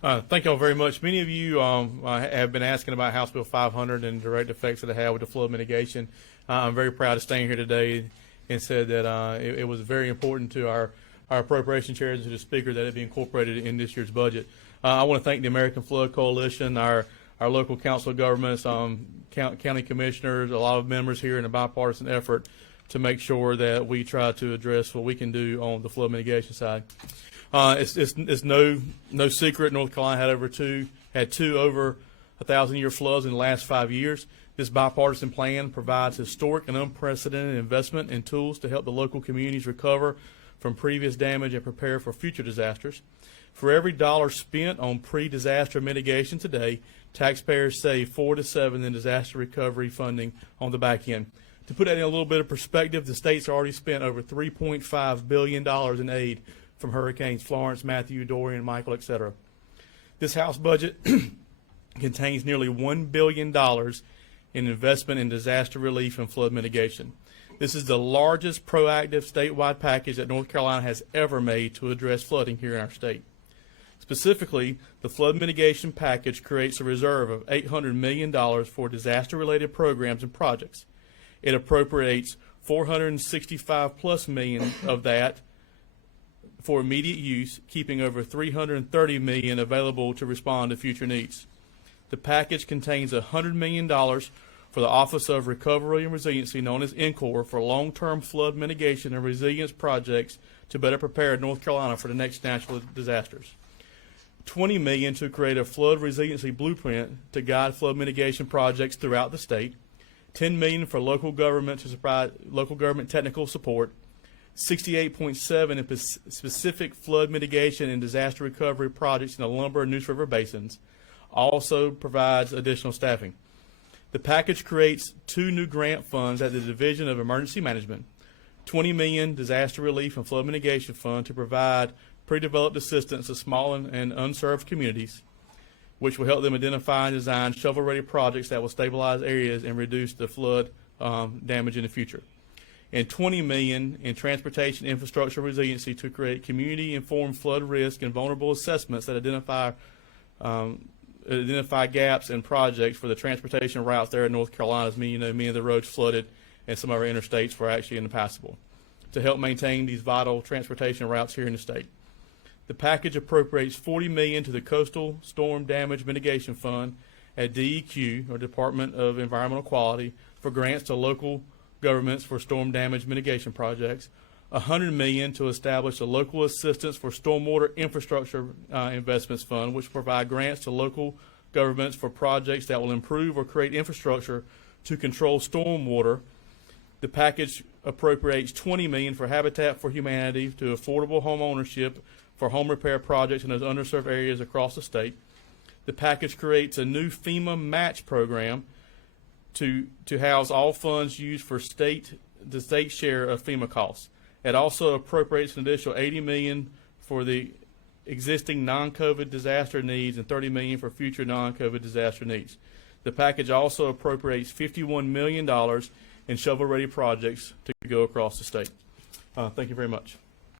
Thank you all very much. Many of you have been asking about House Bill 500 and direct effects that it had with the flood mitigation. I'm very proud to stand here today and said that it was very important to our appropriation chairs and to the speaker that it be incorporated in this year's budget. I want to thank the American Flood Coalition, our local council of governments, county commissioners, a lot of members here in a bipartisan effort to make sure that we try to address what we can do on the flood mitigation side. It's no secret North Carolina had two over 1,000-year floods in the last 5 years. This bipartisan plan provides historic and unprecedented investment in tools to help the local communities recover from previous damage and prepare for future disasters. For every dollar spent on pre-disaster mitigation today, taxpayers save 4 to 7 in disaster recovery funding on the back end. To put that in a little bit of perspective, the state's already spent over $3.5 billion in aid from hurricanes Florence, Matthew, Dorian, Michael, etc. This House budget contains nearly $1 billion in investment in disaster relief and flood mitigation. This is the largest proactive statewide package that North Carolina has ever made to address flooding here in our state. Specifically, the flood mitigation package creates a reserve of $800 million for disaster-related programs and projects. It appropriates $465+ million of that for immediate use, keeping over $330 million available to respond to future needs. The package contains $100 million for the Office of Recovery and Resiliency, known as NCORE, for long-term flood mitigation and resilience projects to better prepare North Carolina for the next natural disasters. $20 million to create a flood resiliency blueprint to guide flood mitigation projects throughout the state. $10 million for local government to provide local government technical support. $68.7 in specific flood mitigation and disaster recovery projects in the Lumber and Neuse River basins. Also provides additional staffing. The package creates 2 new grant funds at the Division of Emergency Management. $20 million disaster relief and flood mitigation fund to provide pre-developed assistance to small and unserved communities, which will help them identify and design shovel-ready projects that will stabilize areas and reduce the flood damage in the future. And $20 million in transportation infrastructure resiliency to create community-informed flood risk and vulnerable assessments that identify gaps in projects for the transportation routes there in North Carolina. As many of the roads flooded and some of our interstates were actually impassable, to help maintain these vital transportation routes here in the state. The package appropriates $40 million to the Coastal Storm Damage Mitigation Fund at DEQ, or Department of Environmental Quality, for grants to local governments for storm damage mitigation projects. $100 million to establish a local assistance for stormwater infrastructure investments fund, which will provide grants to local governments for projects that will improve or create infrastructure to control stormwater. The package appropriates $20 million for Habitat for Humanity to affordable home ownership for home repair projects in those underserved areas across the state. The package creates a new FEMA match program to house all funds used for the state share of FEMA costs. It also appropriates an additional $80 million for the existing non-COVID disaster needs and $30 million for future non-COVID disaster needs. The package also appropriates $51 million in shovel-ready projects to go across the state. Thank you very much.